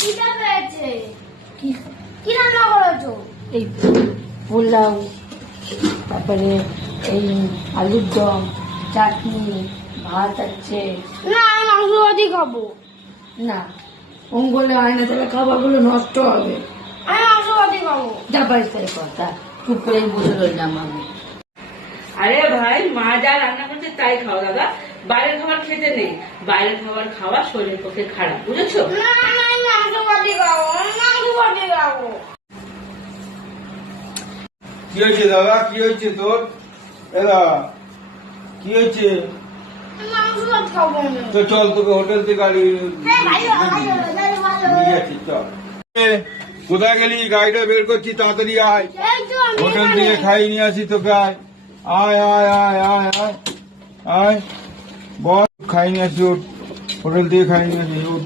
কিটা পেয়েছে? কি রান্না করেছো? এই পোলাও, তারপরে এই আলুর দম, চাটনি, ভাত আছে। না আমি মাংস ভাতই খাবো। না ওম বললে হয় না, তাহলে খাবারগুলো নষ্ট হবে। আমি মাংস ভাতই খাবো। যা বাড়ির থেকে কথা চুপ করে বসে রইলাম আমি। আরে ভাই, মা যা রান্না করছে তাই খাও দাদা। বাইরের খাবার খেতে নেই, বাইরের খাবার খাওয়া শরীরের পক্ষে খারাপ, বুঝেছো? না আমি মাংস ভাতই খাবো, আমি মাংস ভাতই খাবো। কি হয়েছে দাদা? কি হয়েছে তোর? এরা কি হয়েছে? আমি মাংস ভাত খাবো না। তো চল, তোকে হোটেল থেকে গাড়ি হ্যাঁ ভালো ভালো ভালো নিয়ে যাচ্ছি, চল। কোথায় গেলি? গাড়িটা বের করছি, তাড়াতাড়ি আয়। এই তো আমি হোটেল এখানে। থেকে খাইয়ে নিয়ে আসি তোকে। আয় আয় আয় আয় আয় আয় আয়, বস খাইয়ে নিয়ে আসি। উঠ, হোটেল থেকে খাইয়ে নিয়ে আসি। উঠ।